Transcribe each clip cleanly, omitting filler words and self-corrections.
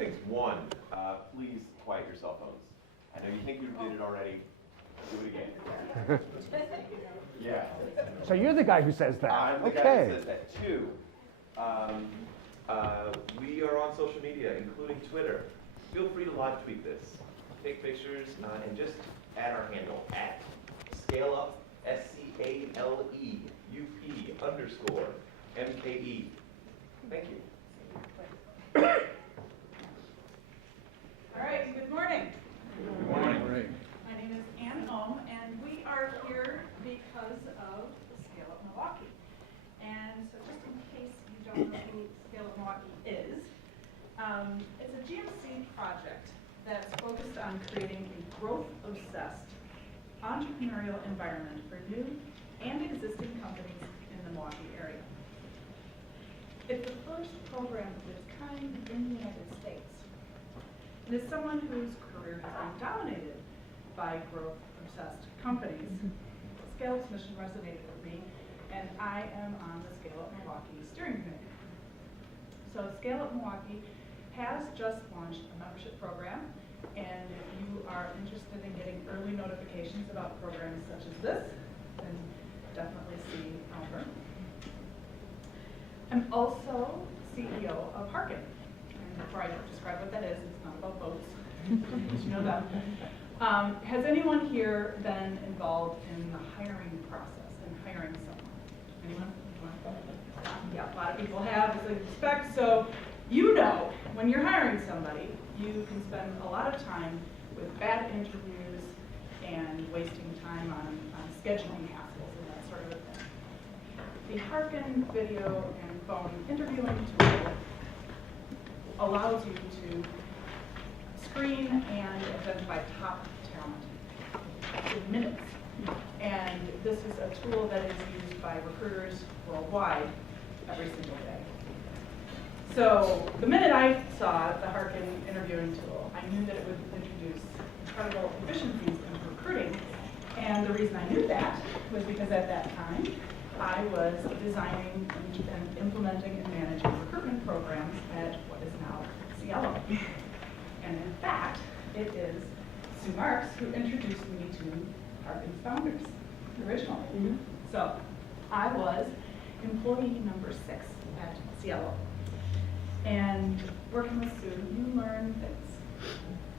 things. One, please quiet your cell phones. I know you think you did it already. Do it again. Yeah. So you're the guy who says that. I'm the guy who says that. Two, we are on social media, including Twitter. Feel free to live tweet this. Take pictures and just add our handle at ScaleUp, SCALEUP_MKE. Thank you. All right, good morning. Good morning. My name is Ann Ohm, and we are here because of Scale Up Milwaukee. And so just in case you don't know who Scale Up Milwaukee is, it's a GMC project that's focused on creating a growth-obsessed entrepreneurial environment for new and existing companies in the Milwaukee area. It's the first program of its kind in the United States. And as someone whose career has been dominated by growth-obsessed companies, Scale's mission resonated with me, and I am on the Scale Up Milwaukee steering committee. So Scale Up Milwaukee has just launched a membership program, and if you are interested in getting early notifications about programs such as this, then definitely see Albert. I'm also CEO of Harkin. And before I describe what that is, it's not about boats. You know that. Has anyone here been involved in the hiring process and hiring someone? Anyone? Yeah, a lot of people have, as I expect. So you know, when you're hiring somebody, you can spend a lot of time with bad interviews and wasting time on scheduling hassles and that sort of thing. The Harkin video and phone interviewing tool allows you to screen and identify top talent in minutes. And this is a tool that is used by recruiters worldwide every single day. So the minute I saw the Harkin interviewing tool, I knew that it would introduce incredible efficiencies in recruiting. And the reason I knew that was because at that time, I was designing and implementing and managing recruitment programs at what is now Cielo. And in fact, it is Sue Marks who introduced me to Harkin's founders originally. Mm-hmm. So I was employee number 6 at Cielo. And working with Sue, you learn things.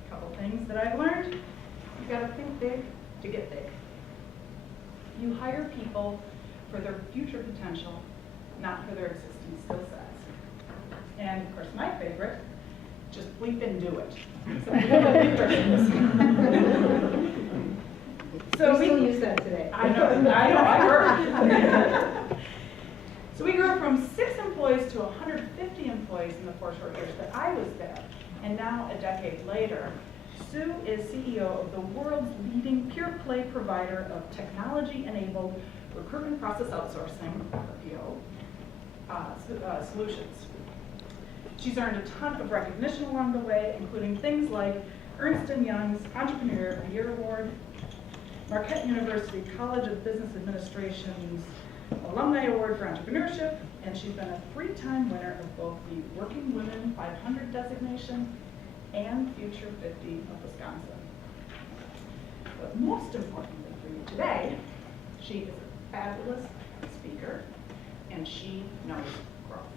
A couple things that I've learned. You gotta think big to get big. You hire people for their future potential, not for their existing skill sets. And of course, my favorite, just bleep and do it. So we still use that today. I heard. So we grew from 6 employees to 150 employees in the 4 short years that I was there. And now, a decade later, Sue is CEO of the world's leading pure-play provider of technology-enabled recruitment process outsourcing, RPO, solutions. She's earned a ton of recognition along the way, including things like Ernst & Young's Entrepreneur of the Year Award, Marquette University College of Business Administration's Alumni Award for Entrepreneurship, and she's been a 3-time winner of both the Working Women 500 designation and Future 50 of Wisconsin. But most importantly for you today, she is a fabulous speaker, and she knows growth.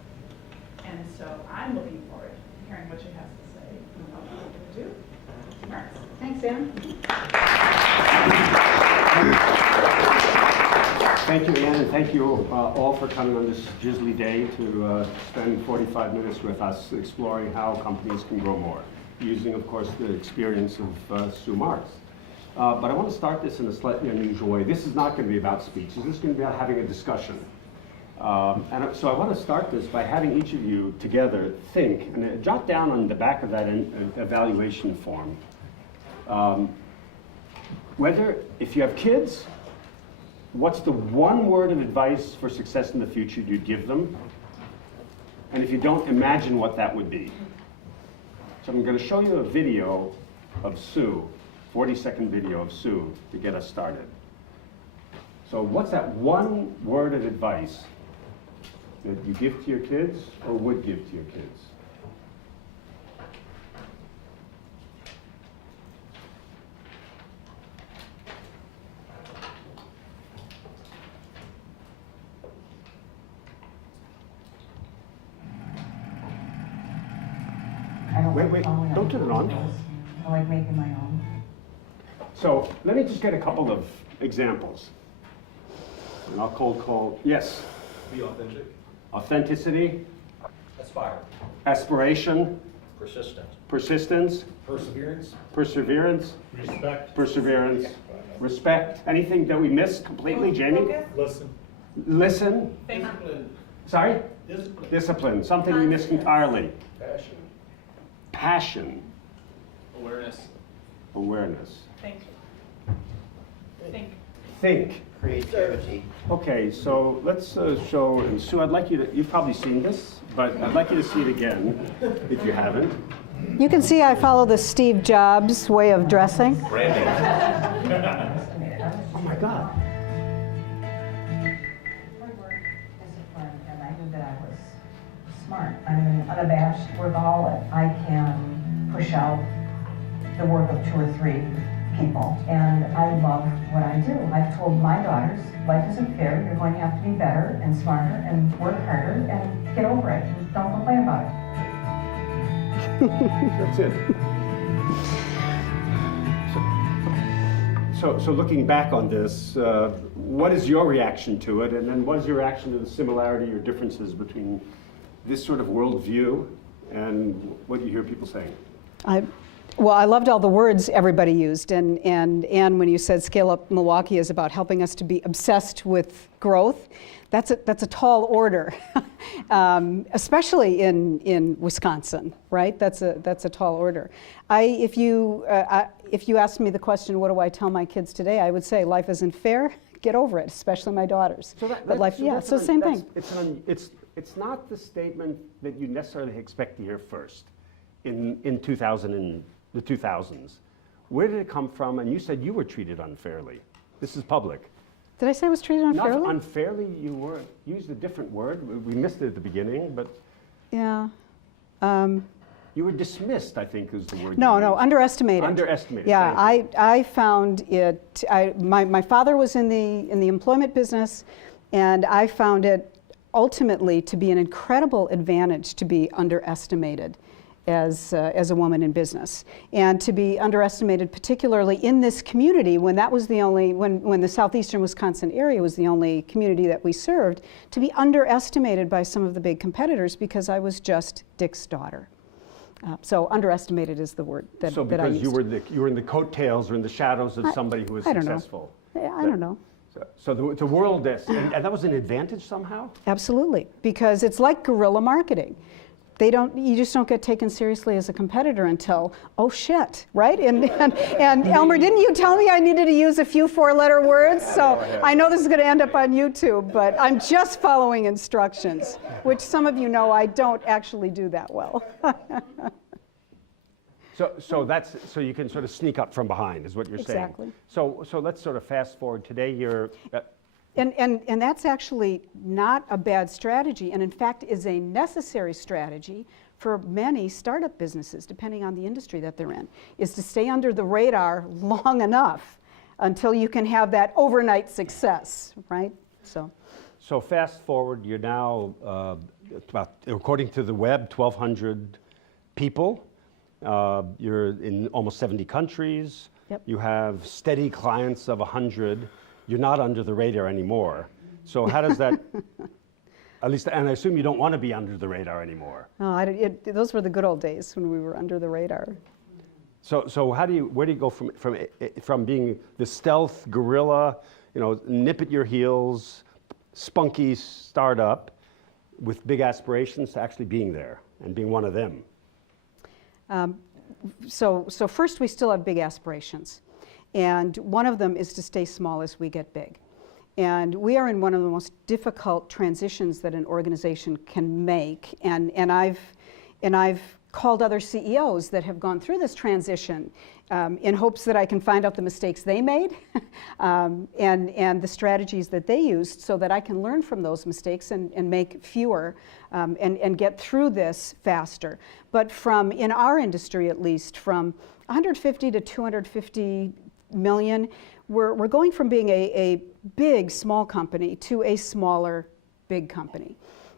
And so I'm looking forward to hearing what she has to say and what she's going to do. Marks. Thanks, Ann. Thank you, Ann, and thank you all for coming on this drizzly day to spend 45 minutes with us exploring how companies can grow more, using, of course, the experience of Sue Marks. But I want to start this in a slightly unusual way. This is not going to be about speeches. This is going to be about having a discussion. And so I want to start this by having each of you together think, and jot down on the back of that evaluation form, whether, if you have kids, what's the one word of advice for success in the future you'd give them? And if you don't, imagine what that would be. So I'm going to show you a video of Sue, 40-second video of Sue to get us started. So what's that one word of advice that you give to your kids or would give to your kids? Wait, like wait, following don't up turn it on. videos. I like making my own. So let me just get a couple of examples. And I'll cold call, yes. Be authentic. Authenticity, Aspire. aspiration, Persistent. persistence, Perseverance. perseverance, Respect. perseverance, respect. Anything that we missed completely, Jamie? Listen. Listen, Thank you. Discipline. sorry? Discipline. Discipline, something we missed entirely. Passion. Passion, Awareness. awareness. Thank you. Think. Think. Creativity. Okay, so let's show, and Sue, I'd like you to, you've probably seen this, but I'd like you to see it again, if you haven't. You can see I follow the Steve Jobs way of dressing. Branding. Oh my God. Hard work, discipline, and I knew that I was smart. I'm an unabashed workaholic. I can push out the work of 2 or 3 people, and I love what I do. I've told my daughters, life isn't fair. You're going to have to be better and smarter and work harder and get over it. And don't complain about it. That's it. So looking back on this, what is your reaction to it, and then what is your reaction to the similarity or differences between this sort of worldview and what you hear people saying? Well, I loved all the words everybody used, and Anne, when you said Scale Up Milwaukee is about helping us to be obsessed with growth, that's a tall order, especially in Wisconsin, right? That's a tall order. If you asked me the question, what do I tell my kids today? I would say life isn't fair. Get over it, especially my daughters. But life, yeah, it's the same thing. It's not the statement that you necessarily expect to hear first in the 2000s. Where did it come from? And you said you were treated unfairly. This is public. Did I say I was treated unfairly? Not unfairly, you were used a different word. We missed it at the beginning, but Yeah. you were dismissed, I think is the word. No, you no, used. underestimated. Underestimated. Yeah, thank you. I found it. My father was in the employment business, and I found it ultimately to be an incredible advantage to be underestimated as a woman in business, and to be underestimated particularly in this community when that was the only, when the southeastern Wisconsin area was the only community that we served, to be underestimated by some of the big competitors because I was just Dick's daughter. So underestimated is the word that I used. So because you were in the coattails or in the shadows of somebody who was I don't know. successful. I don't know. So the world, and that was an advantage somehow? Absolutely, because it's like guerrilla marketing. You just don't get taken seriously as a competitor until, oh shit, right? And Elmer, didn't you tell me I needed to use a few 4-letter words? So I know this is going to end up on YouTube, but I'm just following instructions, which some of you know I don't actually do that well. So you can sort of sneak up from behind, is what you're saying. Exactly. So let's sort of fast forward. Today you're. And that's actually not a bad strategy, and in fact is a necessary strategy for many startup businesses, depending on the industry that they're in, is to stay under the radar long enough until you can have that overnight success, right? So fast forward, you're now, about, according to the web, 1,200 people. You're in almost 70 countries. Yep. You have steady clients of 100. You're not under the radar anymore. So how does that, at least, and I assume you don't want to be under the radar anymore. those were the good old days when we were under the radar. So where do you go from being the stealth guerrilla, nip at your heels, spunky startup with big aspirations to actually being there and being one of them? So first, we still have big aspirations. And one of them is to stay small as we get big. And we are in one of the most difficult transitions that an organization can make. And I've called other CEOs that have gone through this transition in hopes that I can find out the mistakes they made and the strategies that they used so that I can learn from those mistakes and make fewer and get through this faster. But in our industry at least, from 150 to 250 million, we're going from being a big small company to a smaller big company.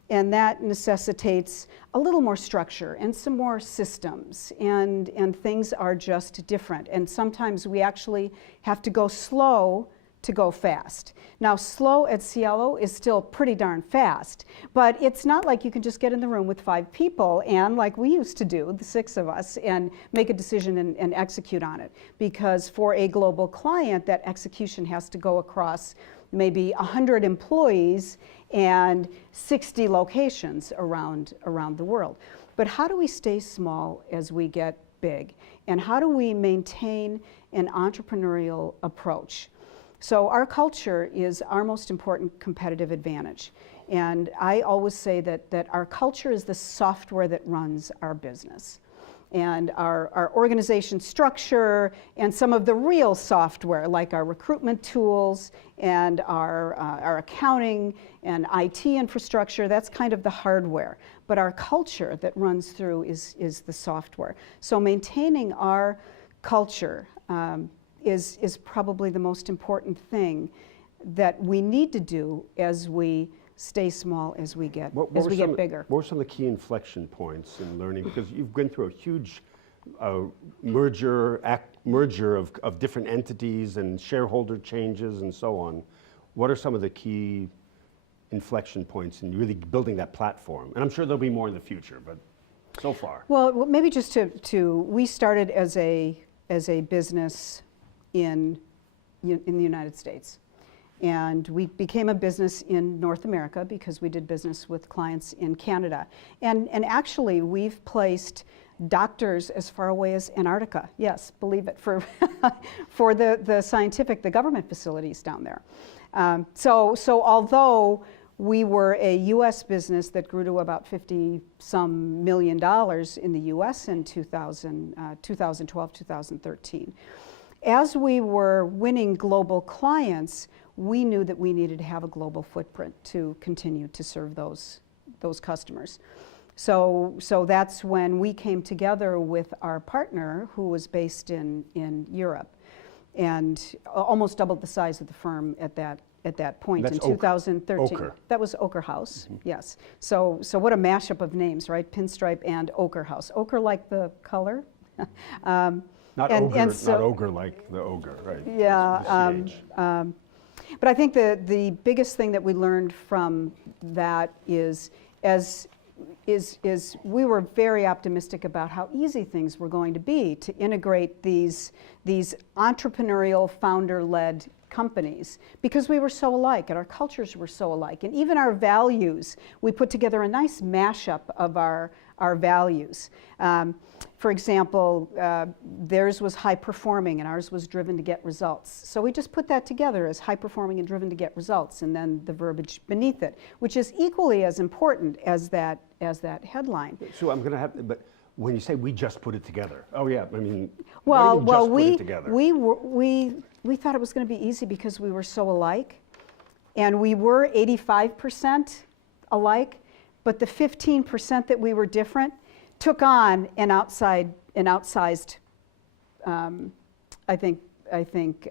And that necessitates a little more structure and some more systems, and things are just different. And sometimes we actually have to go slow to go fast. Now, slow at Cielo is still pretty darn fast, but it's not like you can just get in the room with 5 people and, like we used to do, the 6 of us, and make a decision and execute on it. Because for a global client, that execution has to go across maybe 100 employees and 60 locations around the world. But how do we stay small as we get big? And how do we maintain an entrepreneurial approach? So our culture is our most important competitive advantage. And I always say that our culture is the software that runs our business. And our organization structure and some of the real software, like our recruitment tools and our accounting and IT infrastructure, that's kind of the hardware. But our culture that runs through is the software. So maintaining our culture is probably the most important thing that we need to do as we stay small as we get bigger. What were some of the key inflection points in learning? Because you've been through a huge merger of different entities and shareholder changes and so on. What are some of the key inflection points in really building that platform? And I'm sure there'll be more in the future, but so far. Well, maybe just we started as a business in the United States. And we became a business in North America because we did business with clients in Canada. And actually, we've placed doctors as far away as Antarctica. Yes, believe it, for the government facilities down there. So although we were a U.S. business that grew to about $50-some million in the U.S. in 2012, 2013. As we were winning global clients, we knew that we needed to have a global footprint to continue to serve those customers. So that's when we came together with our partner, who was based in Europe, and almost doubled the size of the firm at that point. That's in 2013. Ochre. That was Ochre House. Yes. So what a mashup of names, right? Pinstripe and Ochre House. Ochre like the color. Not ogre like the ogre, right? Yeah. But I think the biggest thing that we learned from that is we were very optimistic about how easy things were going to be to integrate these entrepreneurial, founder-led companies, because we were so alike and our cultures were so alike, and even our values. We put together a nice mashup of our values. For example, theirs was high performing and ours was driven to get results. So we just put that together as high performing and driven to get results, and then the verbiage beneath it, which is equally as important as that headline. So I'm going to have, but when you say we just put it together, oh yeah, I mean, well, put it together? We thought it was going to be easy because we were so alike, and we were 85% alike, but the 15% that we were different took on an outsized, I think,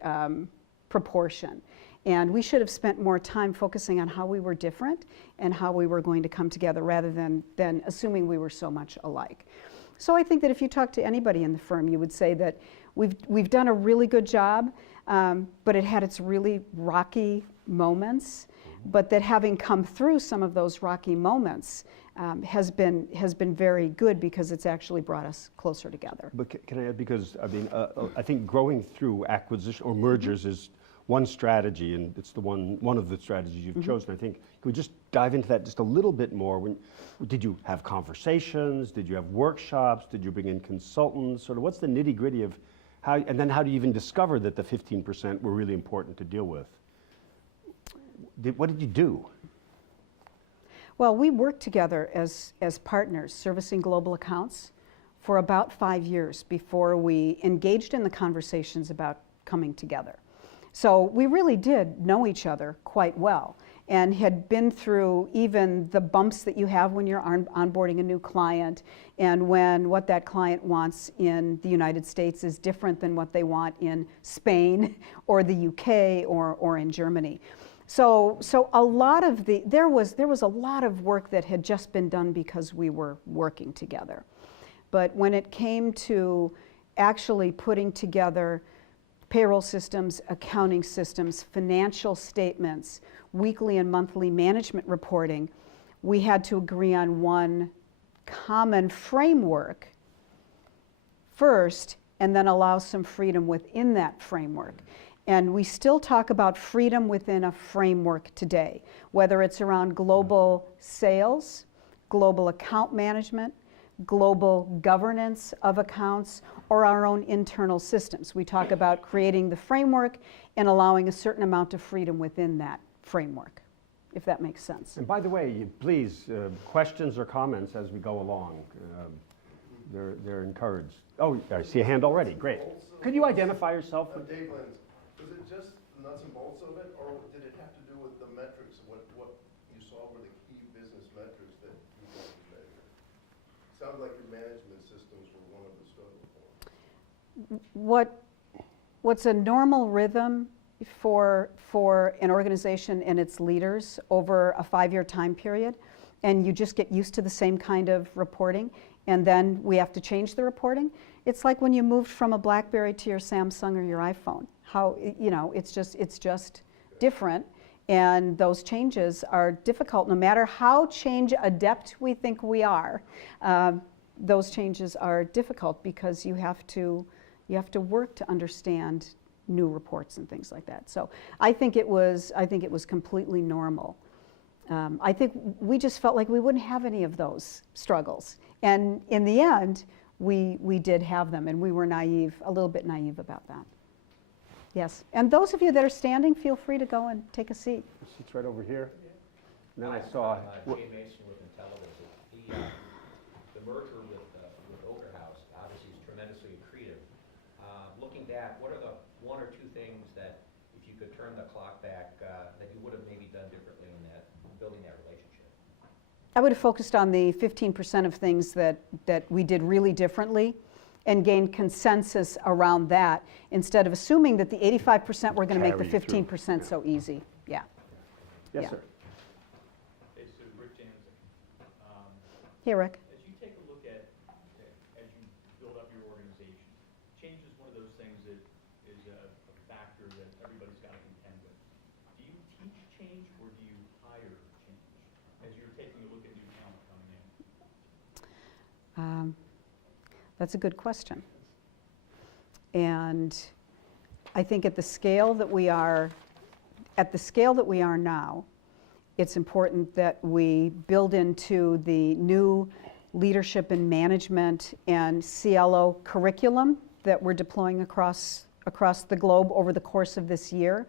proportion. And we should have spent more time focusing on how we were different and how we were going to come together, rather than assuming we were so much alike. So I think that if you talk to anybody in the firm, you would say that we've done a really good job, but it had its really rocky moments. But that having come through some of those rocky moments has been very good, because it's actually brought us closer together. But can I add, because I mean, I think growing through acquisition or mergers is one strategy, and it's the one of the strategies you've chosen. I think, can we just dive into that just a little bit more? Did you have conversations? Did you have workshops? Did you bring in consultants? Sort of, what's the nitty gritty of how, and then how do you even discover that the 15% were really important to deal with? What did you do? Well, we worked together as partners, servicing global accounts for about 5 years before we engaged in the conversations about coming together. So we really did know each other quite well, and had been through even the bumps that you have when you're onboarding a new client, and when what that client wants in the United States is different than what they want in Spain or the UK or in Germany. So a lot of there was a lot of work that had just been done because we were working together. But when it came to actually putting together payroll systems, accounting systems, financial statements, weekly and monthly management reporting, we had to agree on one common framework first, and then allow some freedom within that framework. And we still talk about freedom within a framework today, whether it's around global sales, global account management, global governance of accounts, or our own internal systems. We talk about creating the framework and allowing a certain amount of freedom within that framework, if that makes sense. And by the way, please, questions or comments as we go along. They're encouraged. Oh, I see a hand already. Great. Could you identify yourself? Dave Lenz, was it just the nuts and bolts of it, or did it have to do with the metrics, what you saw were the key business metrics that you wanted to measure? Sounds like your management systems were one of the struggle points. What's a normal rhythm for an organization and its leaders over a 5-year time period, and you just get used to the same kind of reporting, and then we have to change the reporting. It's like when you moved from a BlackBerry to your Samsung or your iPhone. How, you know, it's just different, and those changes are difficult. No matter how change adept we think we are, those changes are difficult because you have to work to understand new reports and things like that. So I think it was completely normal. I think we just felt like we wouldn't have any of those struggles. And in the end, we did have them, and we were naive, a little bit naive about that. Yes, and those of you that are standing, feel free to go and take a seat. Seats right over here. And then I saw. Jay Mason with Intellivision. The merger with Ochre House obviously is tremendously accretive. Looking back, what are the one or two things that, if you could turn the clock back, that you would have maybe done differently in that, building that relationship? I would have focused on the 15% of things that we did really differently and gained consensus around that instead of assuming that the 85% were going to make the Carry you 15% so easy. Yeah. Yes, Yeah. sir. Hey, Sue, Rick Janzik. Hey, Rick. As you take a look at, as you build up your organization, change is one of those things that is a factor that everybody's got to contend with. Do you teach change or do you hire change as you're taking a look at new talent coming in? That's a good question. And I think at the scale that we are now, it's important that we build into the new leadership and management and Cielo curriculum that we're deploying across the globe over the course of this year,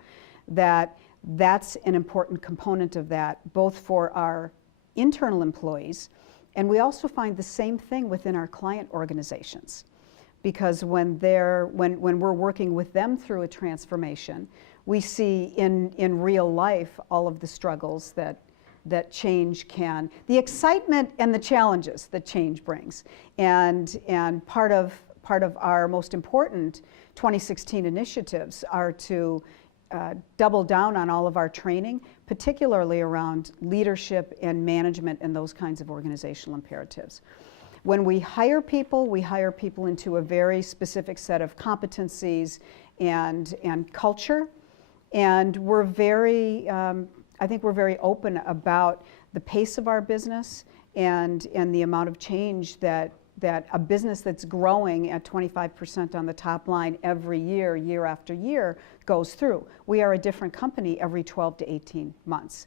that's an important component of that, both for our internal employees, and we also find the same thing within our client organizations. Because when we're working with them through a transformation, we see in real life all of the struggles that change can, the excitement and the challenges that change brings. And part of our most important 2016 initiatives are to double down on all of our training, particularly around leadership and management and those kinds of organizational imperatives. When we hire people into a very specific set of competencies and culture, and we're very, I think we're very open about the pace of our business and the amount of change that a business that's growing at 25% on the top line every year, year after year, goes through. We are a different company every 12 to 18 months.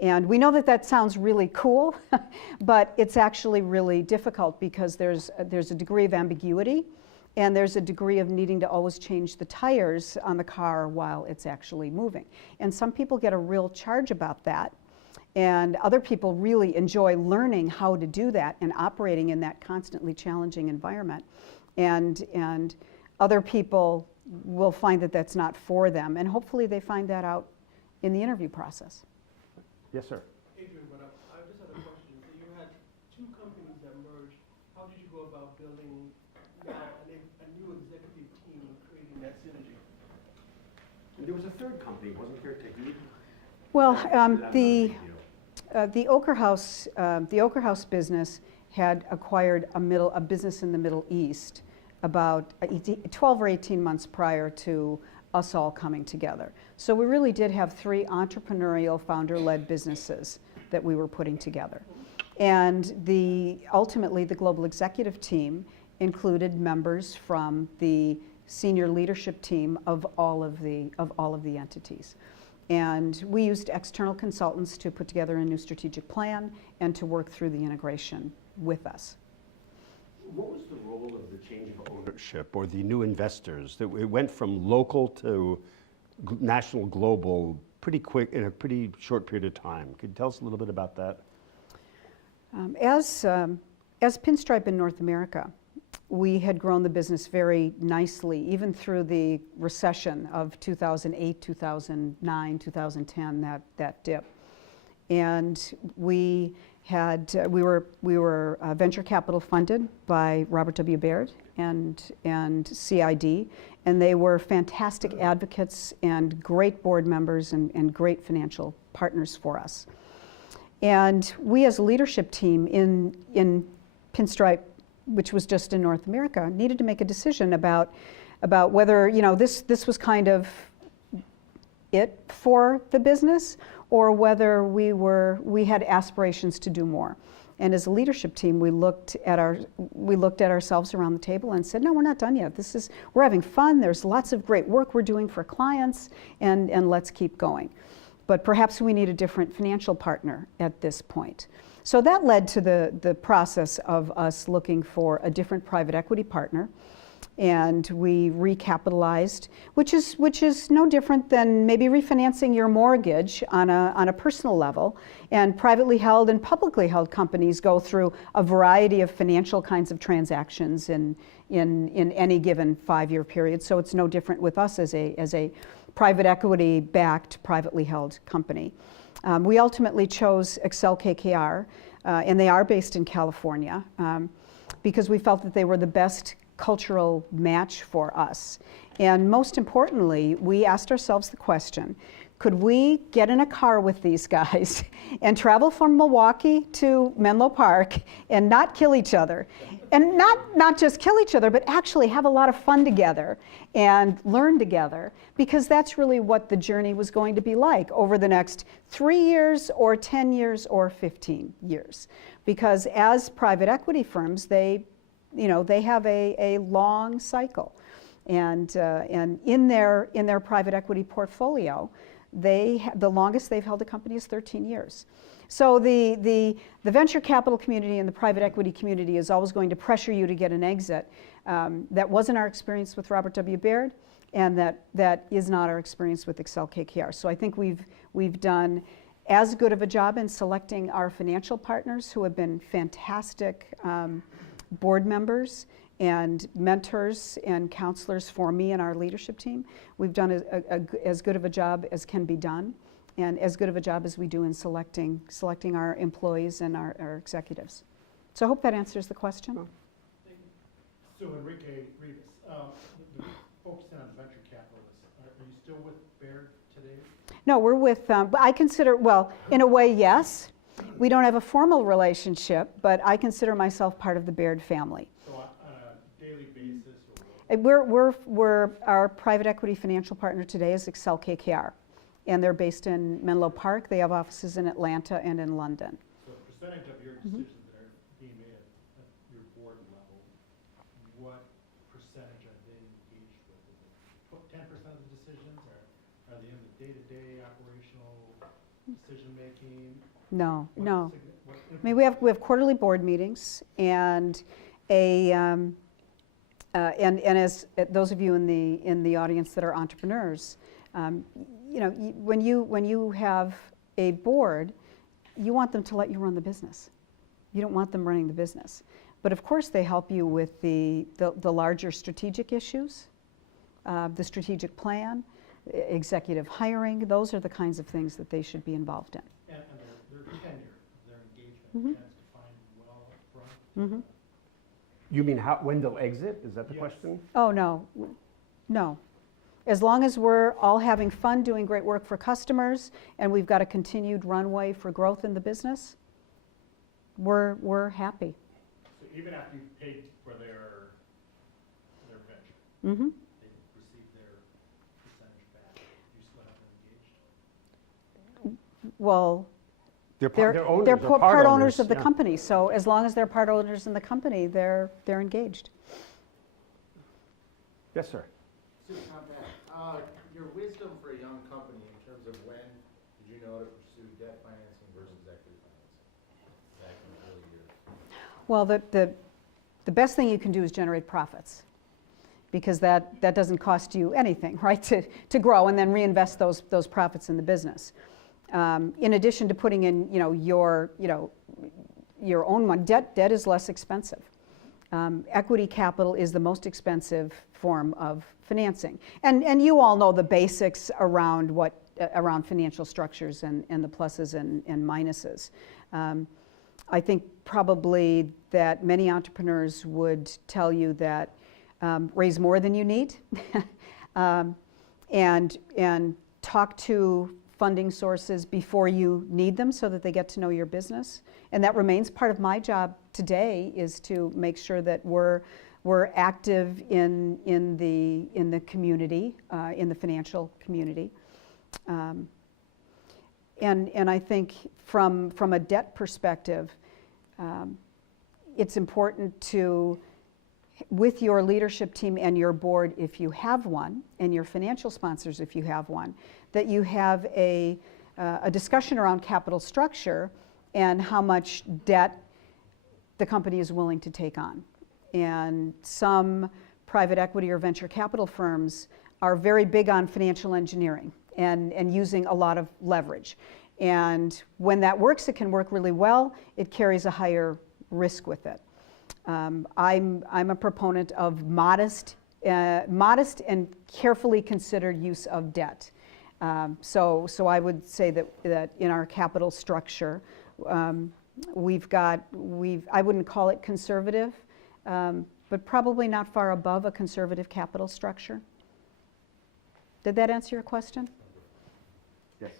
And we know that sounds really cool, but it's actually really difficult because there's a degree of ambiguity and there's a degree of needing to always change the tires on the car while it's actually moving. And some people get a real charge about that. And other people really enjoy learning how to do that and operating in that constantly challenging environment. And other people will find that that's not for them. And hopefully they find that out in the interview process. Yes, sir. Adrian, but I just had a question. So you had two companies that merged. How did you go about building now a new executive team and creating that synergy? And there was a third company, wasn't there, Tahid? Well, That's the not a big deal. the Ochre House business had acquired a business in the Middle East about 12 or 18 months prior to us all coming together. So we really did have 3 entrepreneurial, founder-led businesses that we were putting together. And ultimately, the global executive team included members from the senior leadership team of all of the entities. And we used external consultants to put together a new strategic plan and to work through the integration with us. What was the role of the change of ownership or the new investors? That it went from local to national, global, pretty quick, in a pretty short period of time. Could you tell us a little bit about that? As Pinstripe in North America, we had grown the business very nicely, even through the recession of 2008, 2009, 2010, that dip. And we were venture capital funded by Robert W. Baird and CID, and they were fantastic advocates and great board members and great financial partners for us. And we as a leadership team in Pinstripe, which was just in North America, needed to make a decision about whether, this was kind of it for the business, or whether we had aspirations to do more. And as a leadership team, we looked at ourselves around the table and said, no, we're not done yet. We're having fun. There's lots of great work we're doing for clients, and let's keep going. But perhaps we need a different financial partner at this point. So that led to the process of us looking for a different private equity partner. And we recapitalized, which is no different than maybe refinancing your mortgage on a personal level. And privately held and publicly held companies go through a variety of financial kinds of transactions in any given 5-year period. So it's no different with us as a private equity backed, privately held company. We ultimately chose Excel KKR, and they are based in California, because we felt that they were the best cultural match for us. And most importantly, we asked ourselves the question, could we get in a car with these guys and travel from Milwaukee to Menlo Park and not kill each other? And not just kill each other, but actually have a lot of fun together and learn together, because that's really what the journey was going to be like over the next 3 years or 10 years or 15 years. Because as private equity firms, they have a long cycle, and in their private equity portfolio, the longest they've held a company is 13 years. So the venture capital community and the private equity community is always going to pressure you to get an exit. That wasn't our experience with Robert W. Baird, and that is not our experience with Excel KKR. So I think we've done as good of a job in selecting our financial partners, who have been fantastic board members and mentors and counselors for me and our leadership team. We've done as good of a job as can be done, and as good of a job as we do in selecting our employees and our executives. So I hope that answers the question. Thank you. So Enrique Rivas, focusing on venture capitalists, are you still with Baird today? No, we're with, I consider, well, in a way, yes. We don't have a formal relationship, but I consider myself part of the Baird family. So on a daily basis? Or Our private equity financial partner today is Excel KKR, and they're based in Menlo Park. They have offices in Atlanta and in London. So a percentage of your decisions that are being made at your board level, what percentage are they engaged with? Is it 10% of the decisions, or are they in the day-to-day operational decision-making? No. I mean, we have quarterly board meetings, and and as those of you in the audience that are entrepreneurs, when you have a board, you want them to let you run the business. You don't want them running the business. But of course, they help you with the larger strategic issues, the strategic plan, executive hiring. Those are the kinds of things that they should be involved in. And their tenure, their engagement tends to find well up front. You mean when they'll exit? Is that the question? Oh, no. As long as we're all having fun doing great work for customers and we've got a continued runway for growth in the business, we're happy. So even after you've paid for their venture, Mm-hmm. they receive their percentage back, you still have them engaged? Well, They're owners, they're or part owners of the yeah. company, so as long as they're part owners in the company, they're engaged. Yes, sir. Your wisdom for a young company in terms of when did you know to pursue debt financing versus equity financing back in the early years? Well, the best thing you can do is generate profits, because that doesn't cost you anything, right, to grow and then reinvest those profits in the business. In addition to putting in, your own money, debt is less expensive. Equity capital is the most expensive form of financing, and you all know the basics around around financial structures and the pluses and minuses. I think probably that many entrepreneurs would tell you that raise more than you need, and talk to funding sources before you need them so that they get to know your business. And that remains part of my job today, is to make sure that we're active in the community, in the financial community. And I think from a debt perspective, it's important to, with your leadership team and your board, if you have one, and your financial sponsors, if you have one, that you have a discussion around capital structure and how much debt the company is willing to take on. And some private equity or venture capital firms are very big on financial engineering and using a lot of leverage. And when that works, it can work really well. It carries a higher risk with it. I'm a proponent of modest and carefully considered use of debt. So I would say that in our capital structure, I wouldn't call it conservative, but probably not far above a conservative capital structure. Did that answer your question? Yes.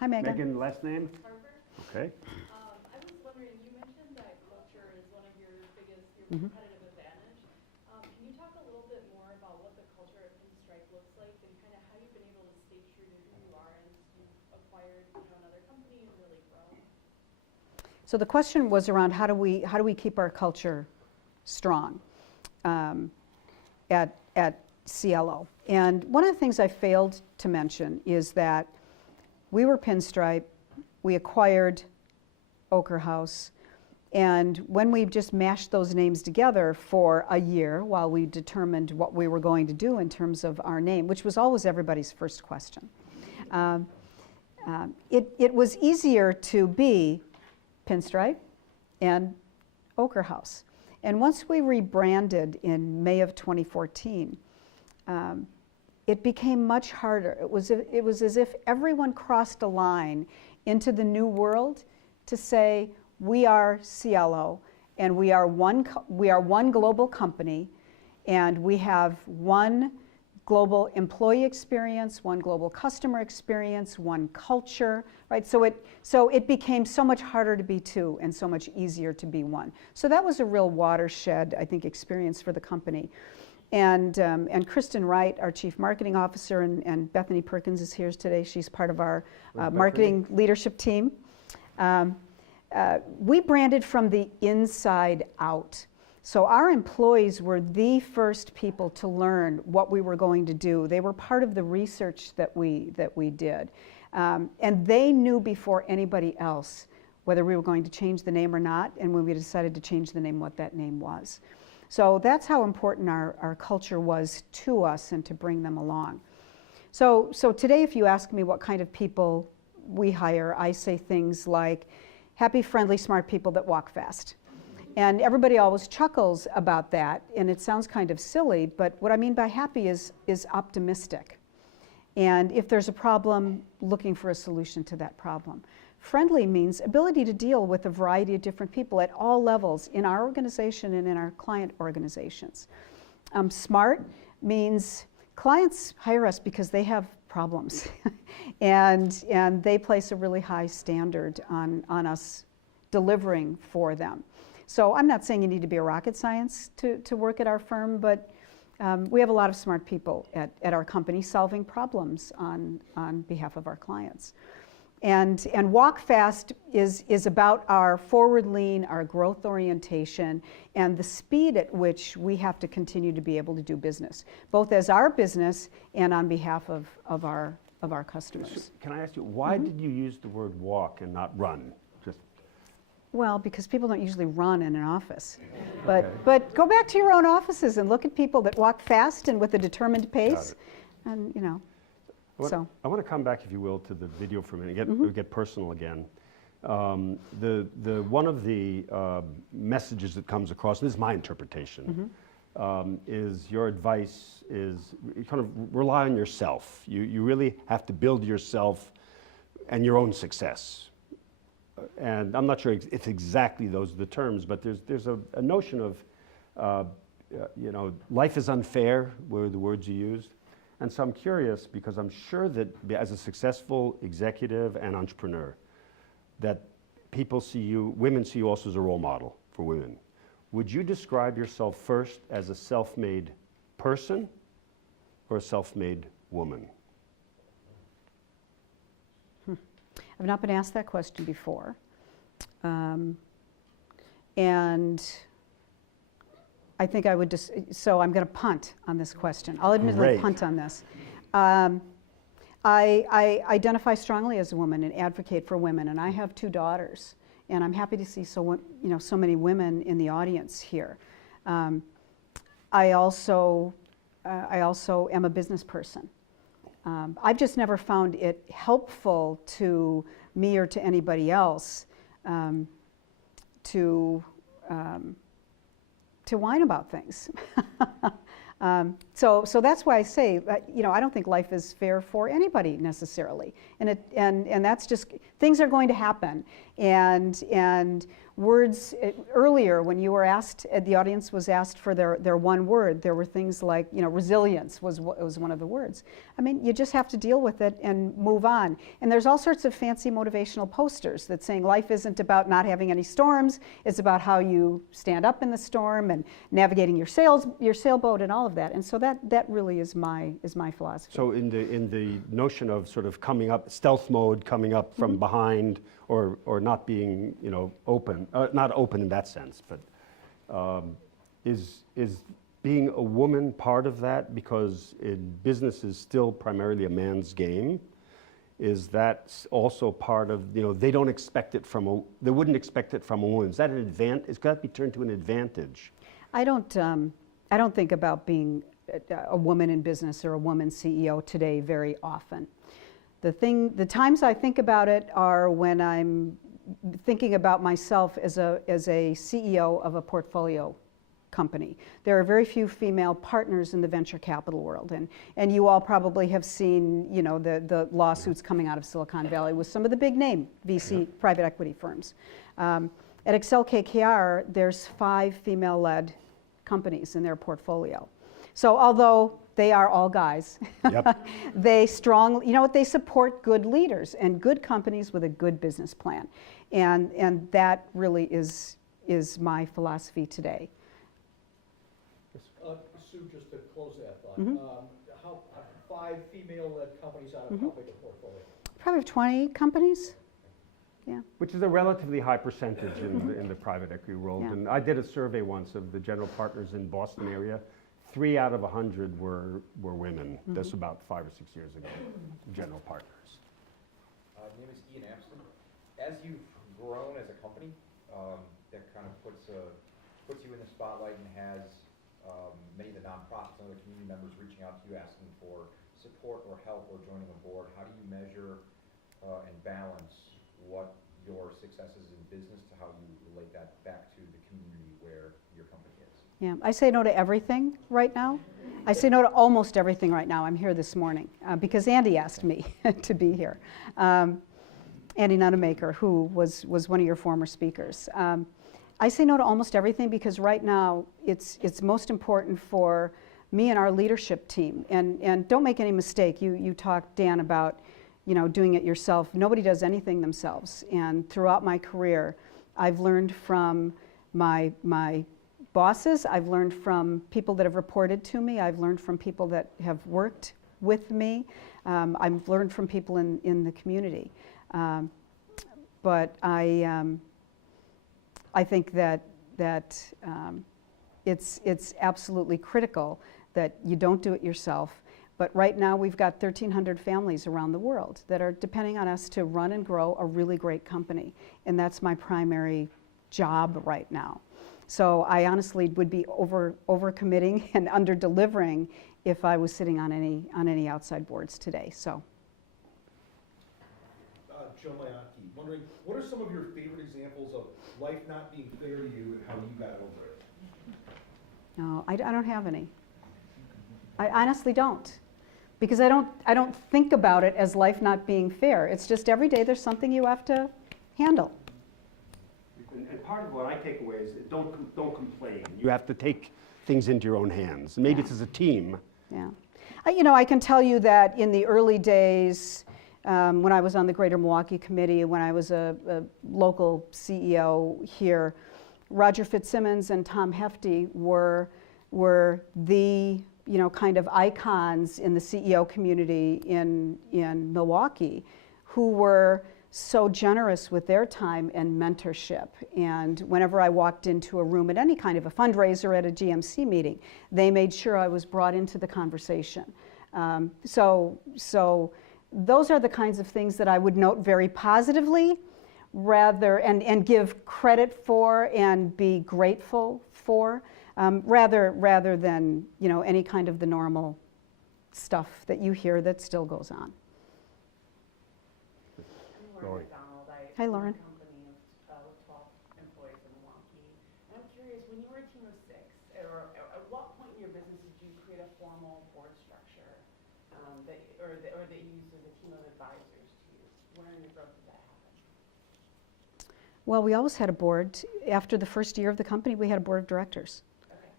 Hi, Megan. Hi, Megan. Megan, last name? Harper. Okay. I was wondering, you mentioned that culture is one of your biggest, Mhm. competitive advantage. Can you talk a little bit more about what the culture at Pinstripe looks like and kind of how you've been able to stay true to who you are as you've acquired, another company and really grown? So the question was around how do we keep our culture strong at Cielo. And one of the things I failed to mention is that we were Pinstripe, we acquired Ochre House, and when we just mashed those names together for a year while we determined what we were going to do in terms of our name, which was always everybody's first question, it was easier to be Pinstripe and Ochre House. And once we rebranded in May of 2014, it became much harder. It was as if everyone crossed a line into the new world to say, we are Cielo, and we are one global company, and we have one global employee experience, one global customer experience, one culture, right? So it became so much harder to be two and so much easier to be one. So that was a real watershed, I think, experience for the company. And Kristen Wright, our Chief Marketing Officer, and Bethany Perkins is here today. She's part of our marketing leadership team. We branded from the inside out. So our employees were the first people to learn what we were going to do. They were part of the research that we did. And they knew before anybody else whether we were going to change the name or not, and when we decided to change the name, what that name was. So that's how important our culture was to us and to bring them along. So today, if you ask me what kind of people we hire, I say things like happy, friendly, smart people that walk fast. And everybody always chuckles about that, and it sounds kind of silly, but what I mean by happy is optimistic. And if there's a problem, looking for a solution to that problem. Friendly means ability to deal with a variety of different people at all levels in our organization and in our client organizations. Smart means clients hire us because they have problems, and they place a really high standard on us delivering for them. So I'm not saying you need to be a rocket science to work at our firm, but we have a lot of smart people at our company solving problems on behalf of our clients. And Walk Fast is about our forward lean, our growth orientation, and the speed at which we have to continue to be able to do business, both as our business and on behalf of our customers. Can I ask you, why did you use the word walk and not run? Well, because people don't usually run in an office. But go back to your own offices and look at people that walk fast and with a determined pace. And, you know, I want to come back, if you will, to the video for a minute, get personal again. One of the messages that comes across, and this is my interpretation, is your advice is you kind of rely on yourself. You really have to build yourself and your own success. And I'm not sure if exactly those are the terms, but there's a notion of, you know, life is unfair, were the words you used. And so I'm curious, because I'm sure that as a successful executive and entrepreneur, that people see you, women see you also as a role model for women. Would you describe yourself first as a self-made person or a self-made woman? I've not been asked that question before. And I think I would just, so I'm going to punt on this question. I'll admittedly punt on this. I identify strongly as a woman and advocate for women, and I have 2 daughters, and I'm happy to see so many women in the audience here. I also am a business person. I've just never found it helpful to me or to anybody else to whine about things. So that's why I say that, you know, I don't think life is fair for anybody necessarily, and that's just, things are going to happen, and words earlier when you were asked, the audience was asked for their one word, there were things like, you know, resilience was one of the words. I mean, you just have to deal with it and move on. And there's all sorts of fancy motivational posters that saying life isn't about not having any storms, it's about how you stand up in the storm and navigating your sailboat and all of that. And so that really is my philosophy. So in the notion of sort of coming up, stealth mode, coming up from behind, or not being, you know, open, not open in that sense, but is being a woman part of that? Because business is still primarily a man's game. Is that also part of, you know, they don't expect it from they wouldn't expect it from a woman. Is that an advantage? It's got to be turned to an advantage. I don't think about being a woman in business or a woman CEO today very often. The times I think about it are when I'm thinking about myself as a CEO of a portfolio company. There are very few female partners in the venture capital world, and you all probably have seen, you know, the lawsuits coming out of Silicon Valley with some of the big name VC private equity firms. At Excel KKR, there's 5 female-led companies in their portfolio. So although they are all guys, they strongly, you know what, they support good leaders and good companies with a good business plan. And that really is my philosophy today. Sue, just to close that thought, how 5 female-led companies out of how big a portfolio? Probably 20 companies. Yeah. Which is a relatively high percentage in the private equity world. Yeah. And I did a survey once of the general partners in Boston area. 3 out of 100 were women. That's about 5 or 6 years ago, general partners. My name is Ian Amston. As you've grown as a company, that kind of puts you in the spotlight and has many of the nonprofits and other community members reaching out to you asking for support or help or joining a board. How do you measure and balance what your success is in business to how you relate that back to the community where your company is? Yeah, I say no to everything right now. I say no to almost everything right now. I'm here this morning because Andy asked me to be here. Andy Nunnemaker, who was one of your former speakers. I say no to almost everything because right now it's most important for me and our leadership team. And don't make any mistake, you talked, Dan, about doing it yourself. Nobody does anything themselves. And throughout my career, I've learned from my bosses, I've learned from people that have reported to me, I've learned from people that have worked with me, I've learned from people in the community. But I think that it's absolutely critical that you don't do it yourself. But right now we've got 1,300 families around the world that are depending on us to run and grow a really great company. And that's my primary job right now. So I honestly would be over-committing and under-delivering if I was sitting on any outside boards today. So. Joe Mayaki, wondering, what are some of your favorite examples of life not being fair to you and how you got over it? No, I don't have any. I honestly don't. Because I don't think about it as life not being fair. It's just every day there's something you have to handle. And part of what I take away is don't complain. You have to take things into your own hands. Maybe it's as a team. Yeah. I can tell you that in the early days, when I was on the Greater Milwaukee Committee, when I was a local CEO here, Roger Fitzsimmons and Tom Hefty were the kind of icons in the CEO community in Milwaukee, who were so generous with their time and mentorship. And whenever I walked into a room at any kind of a fundraiser at a GMC meeting, they made sure I was brought into the conversation. So those are the kinds of things that I would note very positively, and give credit for and be grateful for, rather than any kind of the normal stuff that you hear that still goes on. Lauren. Hi, Lauren. Company of 12 employees in Milwaukee. And I'm curious, when you were a team of 6, or at what point in your business did you create a formal board structure that you used as a team of advisors to use? Where in your growth did that happen? Well, we always had a board. After the first year of the company, we had a board of directors,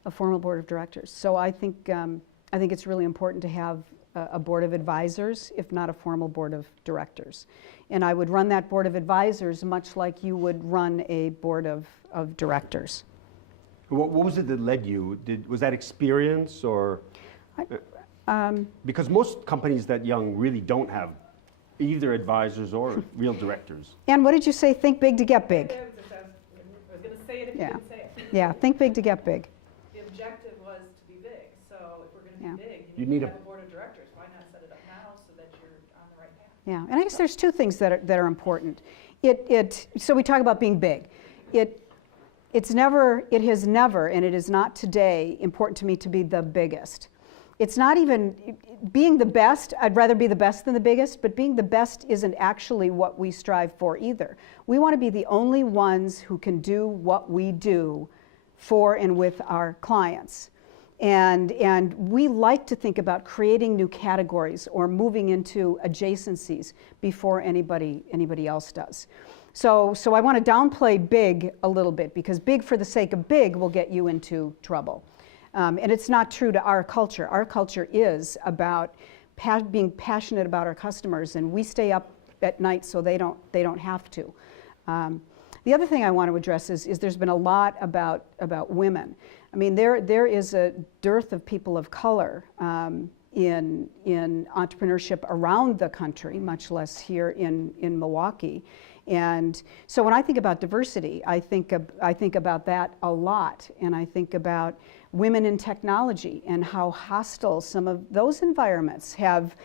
a formal board of directors. So I think it's really important to have a board of advisors, if not a formal board of directors. And I would run that board of advisors much like you would run a board of directors. What was it that led you? Was that experience or? Because most companies that young really don't have either advisors or real directors. And what did you say? Think big to get big. I was going to say it if you didn't say it. Yeah, think big to get big. The objective was to be big. So if we're going to be big, You you need need a- to have a board of directors. Why not set it up now so that you're on the right path? Yeah, and I guess there's two things that are important. So we talk about being big. It has never, and it is not today, important to me to be the biggest. It's not even being the best. I'd rather be the best than the biggest, but being the best isn't actually what we strive for either. We want to be the only ones who can do what we do for and with our clients. And we like to think about creating new categories or moving into adjacencies before anybody else does. So I want to downplay big a little bit, because big for the sake of big will get you into trouble. And it's not true to our culture. Our culture is about being passionate about our customers, and we stay up at night so they don't have to. The other thing I want to address is there's been a lot about women. I mean, there is a dearth of people of color in entrepreneurship around the country, much less here in Milwaukee. And so when I think about diversity, I think about that a lot, and I think about women in technology and how hostile some of those environments have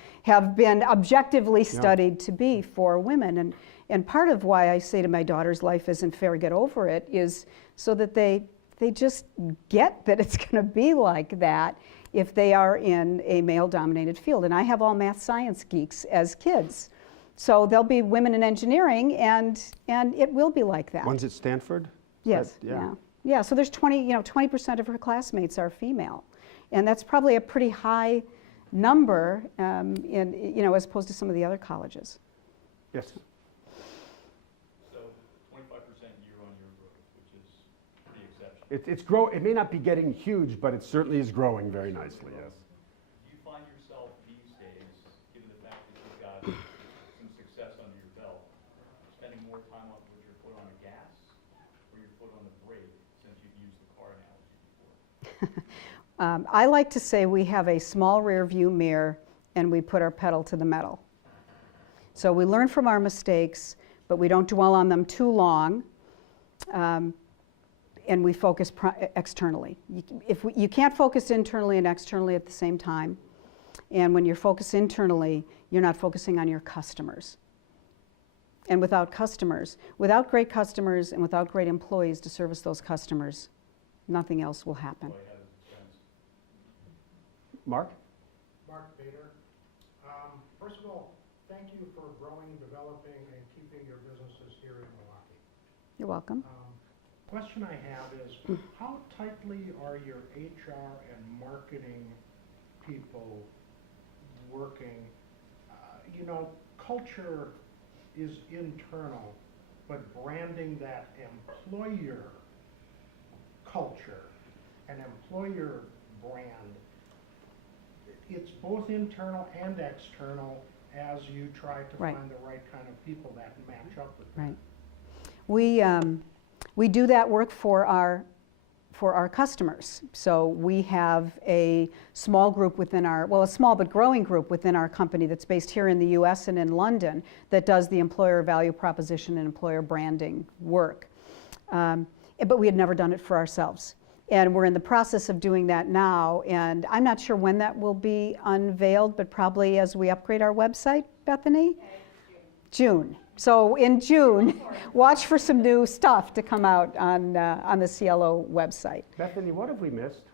been objectively studied to be for women. And part of why I say to my daughters, life isn't fair, get over it, is so that they just get that it's going to be like that if they are in a male-dominated field. And I have all math science geeks as kids. So there'll be women in engineering, and it will be like that. One's at Stanford? Yes, yeah. So there's 20% of her classmates are female. And that's probably a pretty high number as opposed to some of the other colleges. Yes. So 25% year-on-year growth, which is pretty exceptional. It may not be getting huge, but it certainly is growing very nicely, yes. Do you find yourself these days, given the fact that you've got some success under your belt, spending more time with your foot on the gas or your foot on the brake, since you've used the car analogy before? I like to say we have a small rear view mirror and we put our pedal to the metal. So we learn from our mistakes, but we don't dwell on them too long, and we focus externally. You can't focus internally and externally at the same time, and when you're focused internally, you're not focusing on your customers. And without great customers and without great employees to service those customers, nothing else will happen. Mark? Mark Bader. First of all, thank you for growing, developing, and keeping your businesses here in Milwaukee. You're welcome. Question I have is, how tightly are your HR and marketing people working? Culture is internal, but branding that employer culture and employer brand, it's both internal and external as you try to Right. find the right kind of people that match up with that. Right. We do that work for our customers. So we have a small group within a small but growing group within our company that's based here in the US and in London that does the employer value proposition and employer branding work. But we had never done it for ourselves. And we're in the process of doing that now, and I'm not sure when that will be unveiled, but probably as we upgrade our website, Bethany? June. So in June, watch for some new stuff to come out on the Cielo website. Bethany, what have we missed?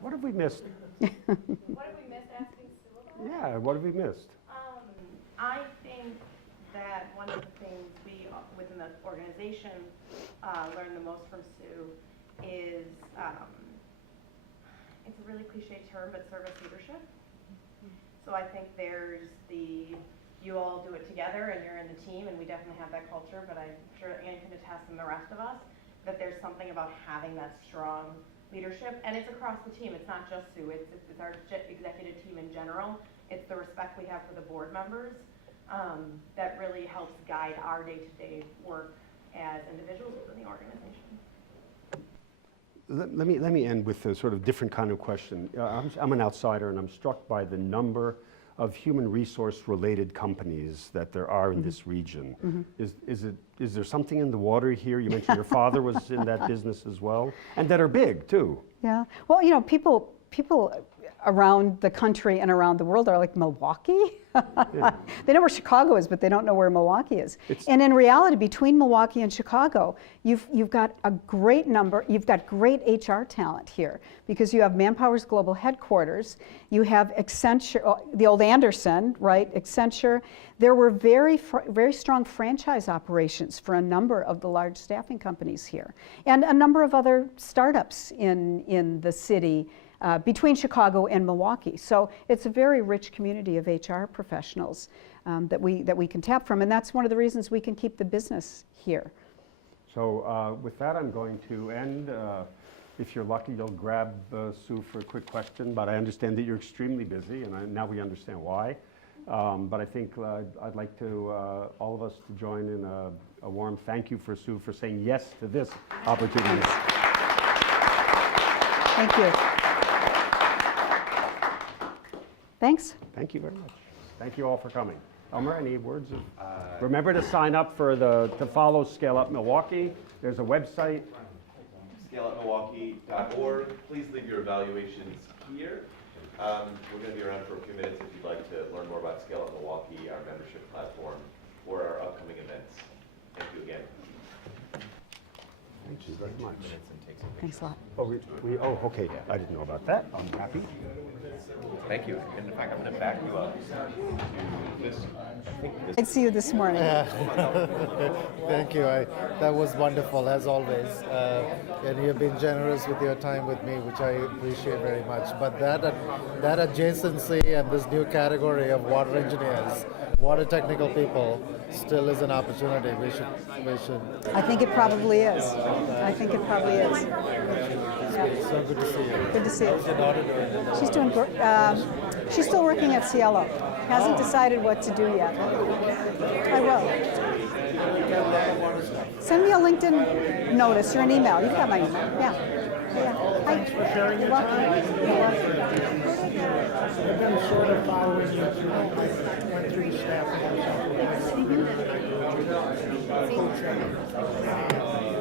What have we missed? What have we missed asking Sue about? Yeah, what have we missed? I think that one of the things we, within the organization, learned the most from Sue is, it's a really cliche term, but service leadership. So I think there's you all do it together and you're in the team, and we definitely have that culture, but I'm sure Ann can attest and the rest of us, that there's something about having that strong leadership, and it's across the team. It's not just Sue, it's our executive team in general. It's the respect we have for the board members that really helps guide our day-to-day work as individuals within the organization. Let me end with a sort of different kind of question. I'm an outsider, and I'm struck by the number of human resource related companies that there are in this region. Is there something in the water here? You mentioned your father was in that business as well, and that are big too. Yeah. Well, people around the country and around the world are like, Milwaukee? Yeah. They know where Chicago is, but they don't know where Milwaukee is. And in reality, between Milwaukee and Chicago, you've got a great you've got great HR talent here, because you have Manpower's global headquarters, you have Accenture, the old Anderson, right, Accenture. There were very strong franchise operations for a number of the large staffing companies here, and a number of other startups in the city, between Chicago and Milwaukee. So it's a very rich community of HR professionals that we can tap from, and that's one of the reasons we can keep the business here. So with that, I'm going to end. If you're lucky, you'll grab Sue for a quick question, but I understand that you're extremely busy, and now we understand why. But I think I'd like to all of us to join in a warm thank you for Sue for saying yes to this opportunity. Thank you. Thanks. Thank you very much. Thank you all for coming. Elmer, any words of? Remember to sign up for to follow Scale Up Milwaukee. There's a website. ScaleUpMilwaukee.org. Please leave your evaluations here. We're going to be around for a few minutes if you'd like to learn more about Scale Up Milwaukee, our membership platform, or our upcoming events. Thank you again. Thank you very much. Thanks a lot. Oh, okay. I didn't know about that. I'm happy. Thank you. And in fact, I'm going to back you up to this this. I'd see you this morning. Thank you. That was wonderful, as always. And you've been generous with your time with me, which I appreciate very much. But that adjacency and this new category of water engineers, water technical people, still is an opportunity. We should. I think it probably is. I think it probably is. It's so good to see you. Good to see you. How's your daughter doing? She's doing great. She's still working at Cielo. Hasn't decided what to do yet. I will. Send me a LinkedIn notice or an email. You've got my email. Yeah. Thanks for sharing your time. I've been sort of following you through, went through the staff course.